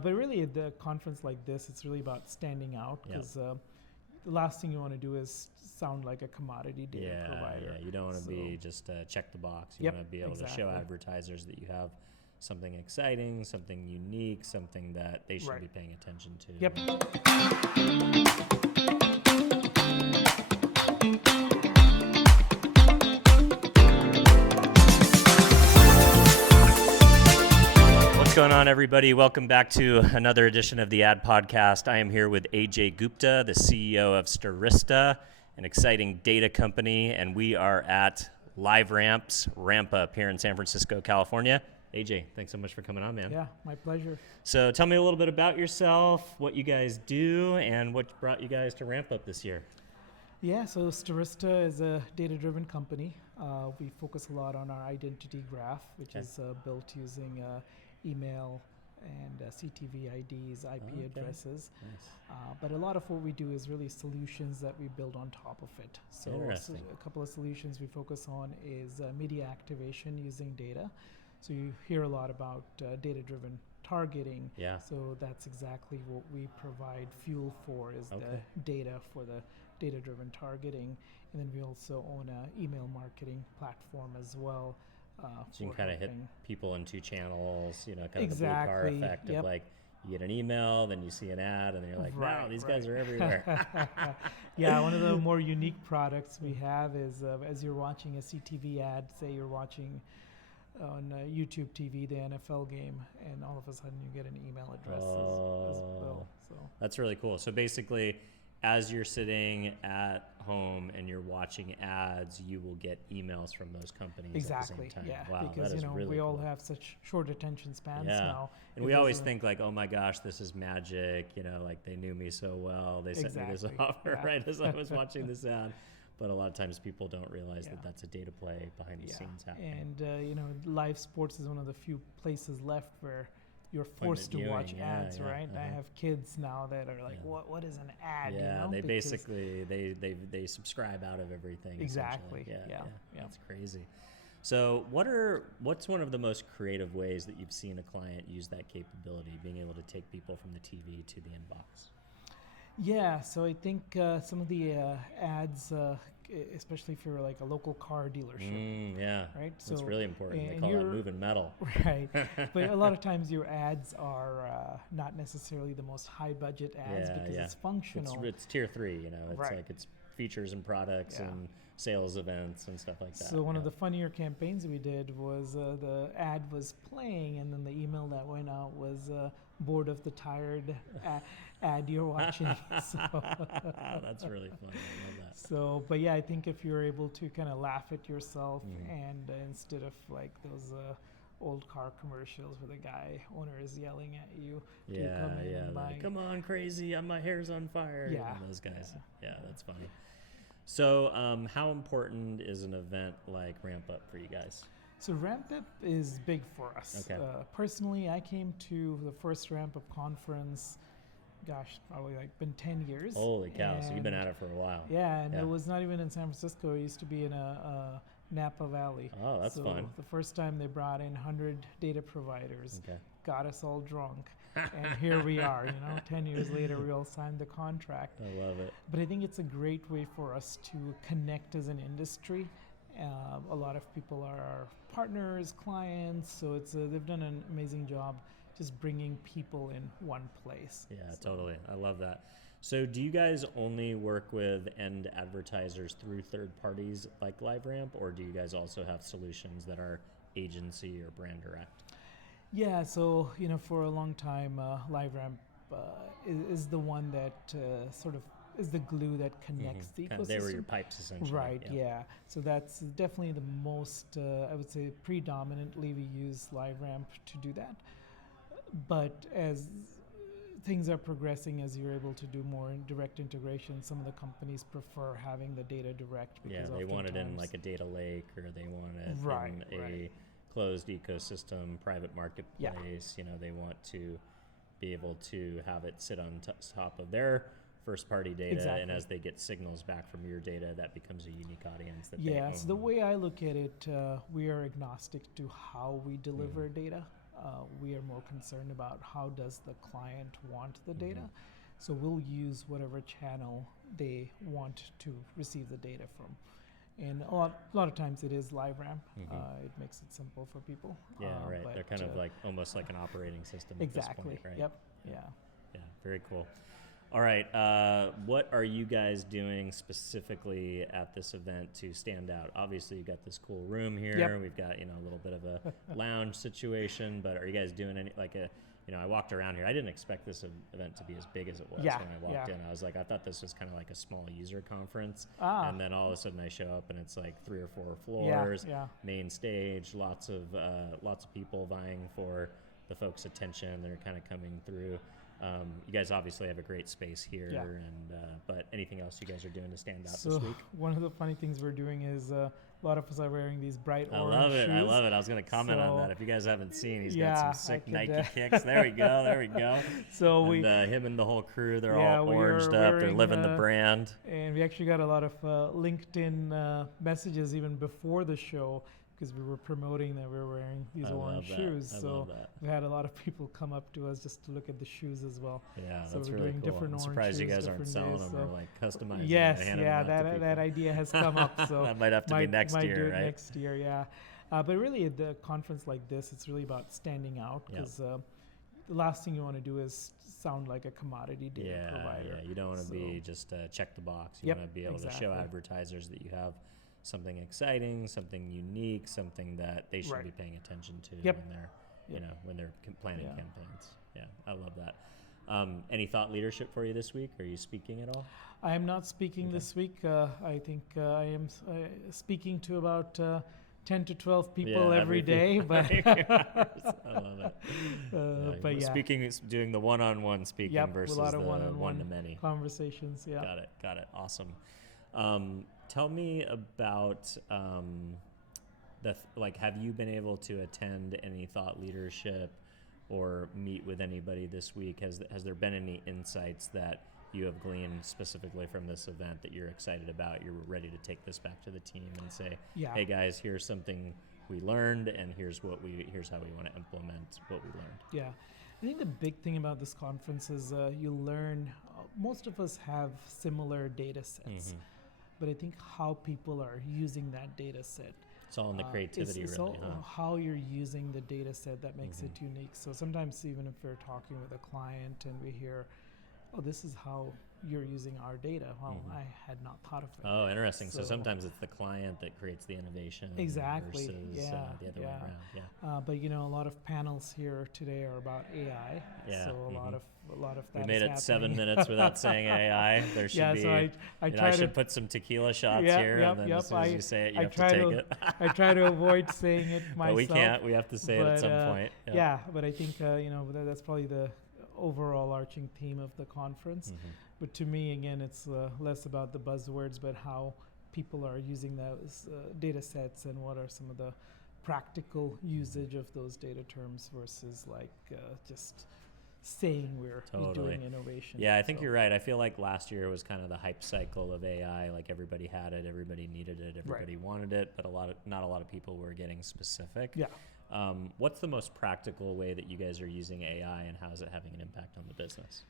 But really, at the conference like this, it's really about standing out because the last thing you want to do is sound like a commodity data provider. Yeah, you don't want to be just check the box. You want to be able to show advertisers that you have something exciting, something unique, something that they should be paying attention to. Yep. What's going on, everybody? Welcome back to another edition of the Ad Podcast. I am here with Ajay Gupta, the CEO of Strista, an exciting data company, and we are at LiveRamp's RampUp here in San Francisco, California. Ajay, thanks so much for coming on, man. Yeah, my pleasure. So tell me a little bit about yourself, what you guys do, and what brought you guys to RampUp this year. Yeah, so Strista is a data-driven company. We focus a lot on our identity graph, which is built using email and CTV IDs, IP addresses. Nice. But a lot of what we do is really solutions that we build on top of it. So a couple of solutions we focus on is media activation using data. So you hear a lot about data-driven targeting. Yeah. So that's exactly what we provide fuel for is the data for the data-driven targeting. And then we also own an email marketing platform as well. So you can kind of hit people in two channels, kind of exactly. the blue car effect of like you get an email, then you see an ad, and then you're like, wow, these guys are everywhere. Yeah, one of the more unique products we have is as you're watching a CTV ad, say you're watching on YouTube TV the NFL game, and all of a sudden you get an email address as well. So that's really cool. So basically, as you're sitting at home and you're watching ads, you will get emails from those companies at the same time. Yeah, wow, because that is really we all cool. have such short attention spans now. And we always think like, oh my gosh, this is magic, like they knew me so well. They sent me this offer right as I was watching this ad. But a lot of times people don't realize that that's a data play behind the scenes happening. And live sports is one of the few places left where you're forced to watch ads, right? I have kids now that are like, what is an ad? Yeah, they basically they subscribe out of everything. Exactly. Yeah. That's crazy. So what's one of the most creative ways that you've seen a client use that capability, being able to take people from the TV to the inbox? Yeah, so I think some of the ads, especially if you're like a local car dealership, right? So it's really important. They call that moving metal, right? But a lot of times your ads are not necessarily the most high budget ads because it's functional. It's tier 3, It's like it's features and products and sales events and stuff like that. So one of the funnier campaigns we did was the ad was playing, and then the email that went out was bored of the tired ad you're watching. So that's really funny. I love that. So, but yeah, I think if you're able to kind of laugh at yourself and instead of like those old car commercials where the owner is yelling at you to come in and buy. Like, come on, crazy! My hair's on fire. Yeah, those guys. Yeah, that's funny. So, how important is an event like RampUp for you guys? So RampUp is big for us. Okay. Personally, I came to the first RampUp conference, probably like been 10 years. Holy cow, so you've been at it for a while. Yeah, and it was not even in San Francisco. It used to be in a Napa Valley. Oh, that's fun. The first time they brought in 100 data providers, got us all drunk. And here we are, 10 years later, we all signed the contract. I love it. But I think it's a great way for us to connect as an industry. A lot of people are our partners, clients, so they've done an amazing job just bringing people in one place. Yeah, totally. I love that. So do you guys only work with end advertisers through third parties like LiveRamp, or do you guys also have solutions that are agency or brand direct? Yeah, so for a long time, LiveRamp is the one that sort of is the glue that connects the ecosystem. They were your pipes, essentially. Right, yeah. So that's definitely the most, I would say, predominantly we use LiveRamp to do that. But as things are progressing, as you're able to do more direct integration, some of the companies prefer having the data direct. Because they want it in like a data lake, or they want it in a closed ecosystem, private marketplace. They want to be able to have it sit on top of their first-party data, and as they get signals back from your data, that becomes a unique audience that they own. So the way I look at it, we are agnostic to how we deliver data. we are more concerned about how does the client want the data. So we'll use whatever channel they want to receive the data from. And a lot of times it is LiveRamp. It makes it simple for people. Yeah, right. They're kind of like almost like an operating system exactly. at this point, right? Yep. Yeah. Yeah, very cool. All right, what are you guys doing specifically at this event to stand out? Obviously, you've got this cool room here. Yep. We've got, you know, a little bit of a lounge situation, but are you guys doing any, like a, you know, I walked around here. I didn't expect this event to be as big as it was when I walked in. I was like, I thought this was kind of like a small user conference. And then all of a sudden I show up and it's like 3 or 4 floors, main stage, lots of people vying for the folks' attention. They're kind of coming through. You guys obviously have a great space here, and but anything else you guys are doing to stand out this week? One of the funny things we're doing is a lot of us are wearing these bright orange shoes. I love it. I was going to comment on that. If you guys haven't seen, he's got some sick Nike kicks. There we go. So him and the whole crew, they're all oranged up. They're living the brand. And we actually got a lot of LinkedIn messages even before the show, because we were promoting that we were wearing these orange shoes. So we had a lot of people come up to us just to look at the shoes as well. Yeah, so that's we're really doing cool. different I'm orange surprised shoes, you guys aren't selling them or like customizing them. That idea has come up. So that might have to be next year, do it right? Next year, yeah. But really, at the conference like this, it's really about standing out, because the last thing you want to do is sound like a commodity data provider. Yeah, you don't want to be just check the box. You want to be able to show advertisers that you have something exciting, something unique, something that they should be paying attention to when they're planning campaigns. Yeah, I love that. Any thought leadership for you this week? Are you speaking at all? I am not speaking this week. I think I am speaking to about 10 to 12 people every day. But I love it. Speaking, doing the one-on-one speaking versus a lot of the one-on-one one-to-many conversations. Yeah. Got it. Awesome. Tell me about have you been able to attend any thought leadership or meet with anybody this week? Has there been any insights that you have gleaned specifically from this event that you're excited about? You're ready to take this back to the team and say, hey guys, here's something we learned, and here's how we want to implement what we learned. Yeah, I think the big thing about this conference is you learn. Most of us have similar data sets. But I think how people are using that data set. It's all in the creativity, it's really. How you're using the data set that makes it unique. So sometimes even if we're talking with a client and we hear, oh, this is how you're using our data. Well, I had not thought of it. Oh, interesting. So sometimes it's the client that creates the innovation exactly. versus the other way around. Yeah. But a lot of panels here today are about AI. Yeah. So a lot of that. We made it 7 minutes without saying AI. There should be. So I should put some tequila shots here, and then as soon as you say it, you have to take it. I try to avoid saying it myself. But we can't. We have to say it at some point. Yeah. But I think that's probably the overall arching theme of the conference. But to me, again, it's less about the buzzwords, but how people are using those data sets and what are some of the practical usage of those data terms versus just saying we're doing innovation. Yeah, I think you're right. I feel like last year was kind of the hype cycle of AI. Like everybody had it, everybody needed it, everybody wanted it, but not a lot of people were getting specific. Yeah. What's the most practical way that you guys are using AI, and how is it having an impact on the business?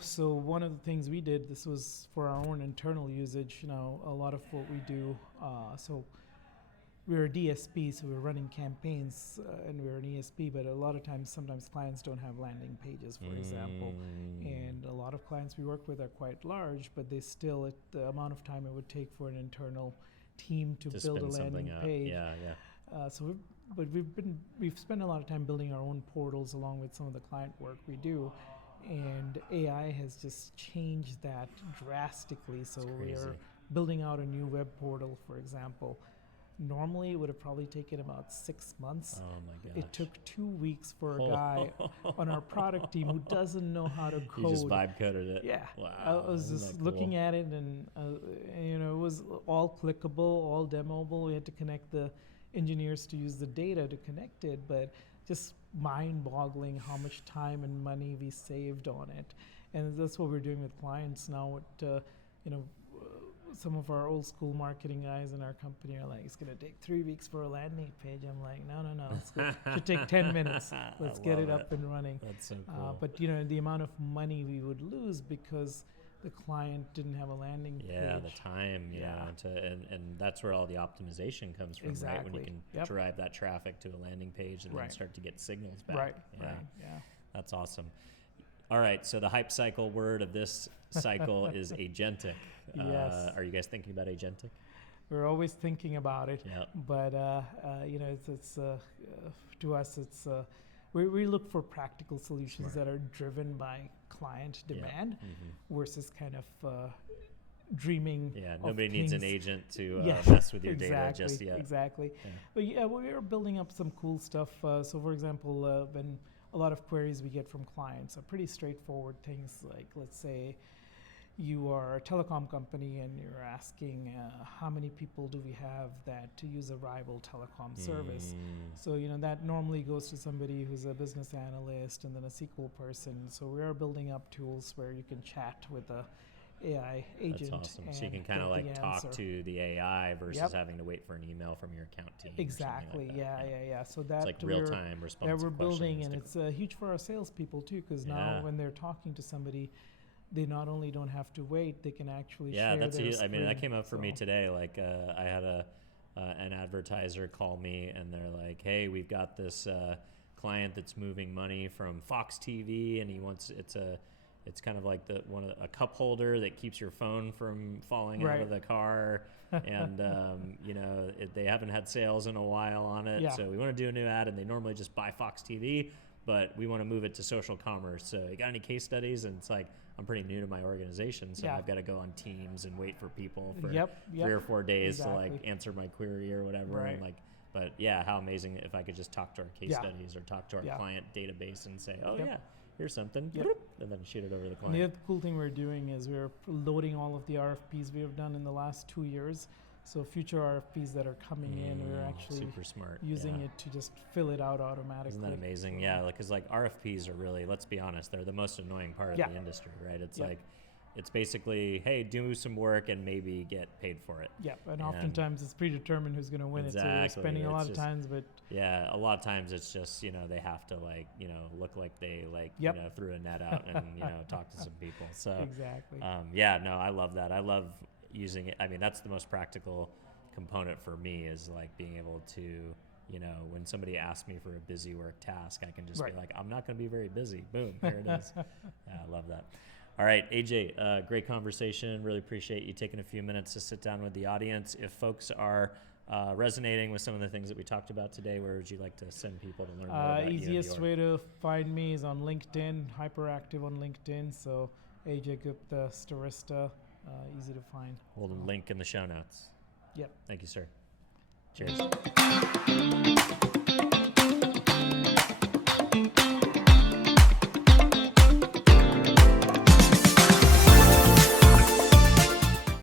So one of the things we did, this was for our own internal usage, a lot of what we do, so we're a DSP, so we're running campaigns and we're an ESP, but a lot of times, sometimes clients don't have landing pages, for example. And a lot of clients we work with are quite large, but they still, at the amount of time it would take for an internal team to build a landing page. We've spent a lot of time building our own portals along with some of the client work we do. And AI has just changed that drastically. So we're building out a new web portal, for example. Normally, it would have probably taken about 6 months. Oh my gosh. It took 2 weeks for a guy on our product team who doesn't know how to code. You just vibe coded it. Yeah. Wow. I was just looking at it, and it was all clickable, all demoable. We had to connect the engineers to use the data to connect it, but just mind-boggling how much time and money we saved on it. And that's what we're doing with clients now. some of our old school marketing guys in our company are like, it's going to take 3 weeks for a landing page. I'm like, no, it should take 10 minutes. Let's get it up and running. That's so cool. But the amount of money we would lose because the client didn't have a landing page. Yeah, the time, and that's where all the optimization comes from, right? When you can drive that traffic to a landing page and then start to get signals back. Right. That's awesome. All right, so the hype cycle word of this cycle is agentic. Yes. Are you guys thinking about agentic? We're always thinking about it, Yep. but it's to us, it's we look for practical solutions that are driven by client demand versus kind of dreaming. Yeah, of nobody needs an things. agent to mess with your data Exactly, just yet. Exactly. Yeah. But yeah, we are building up some cool stuff. So for example, when a lot of queries we get from clients are pretty straightforward things like, let's say you are a telecom company and you're asking how many people do we have that to use a rival telecom service. So that normally goes to somebody who's a business analyst and then a SQL person. So we are building up tools where you can chat with a AI agent. That's awesome. So you can kind of like talk to the AI versus having to wait for an email from your account team. Exactly. Like that. Yeah. So that's like real-time response. That we're building, and it's huge for our salespeople too, because now when they're talking to somebody, they not only don't have to wait, they can actually share their screen. I mean, that came up for me today. Like I had an advertiser call me, and they're like, "Hey, we've got this client that's moving money from Fox TV, and he wants it's kind of like a cup holder that keeps your phone from falling out of the car, and they haven't had sales in a while on it, so we want to do a new ad, and they normally just buy Fox TV, but we want to move it to social commerce. So you got any case studies?" And it's like, I'm pretty new to my organization, so I've got to go on Teams and wait for people for 3 or 4 days to like answer my query or whatever. Right. And but yeah, how amazing if I could just talk to our case studies or talk to our client database and say, here's something, and then shoot it over to the client. And the other cool thing we're doing is we're loading all of the RFPs we have done in the last 2 years. So future RFPs that are coming in, we're actually super smart using it to just fill it out automatically. Isn't that amazing? So, yeah, because like RFPs are really, let's be honest, they're the most annoying part of the industry, right? It's like, it's basically, hey, do some work and maybe get paid for it. Yeah, and oftentimes it's predetermined who's going to win it, so you're spending a lot of times, but... Yeah, a lot of times it's just, they have to look like they threw a net out and, talk to some people. So exactly. I love that. I love using it. I mean, that's the most practical component for me is like being able to, when somebody asks me for a busy work task, I can just be like, I'm not going to be very busy. Boom, here it is. I love that. All right, AJ, great conversation. Really appreciate you taking a few minutes to sit down with the audience. If folks are resonating with some of the things that we talked about today, where would you like to send people to learn more about easiest way to find me is on LinkedIn, hyperactive on LinkedIn. So Ajay Gupta, Strista, easy to find. We'll link in the show notes. Yep. Thank you, sir. Cheers.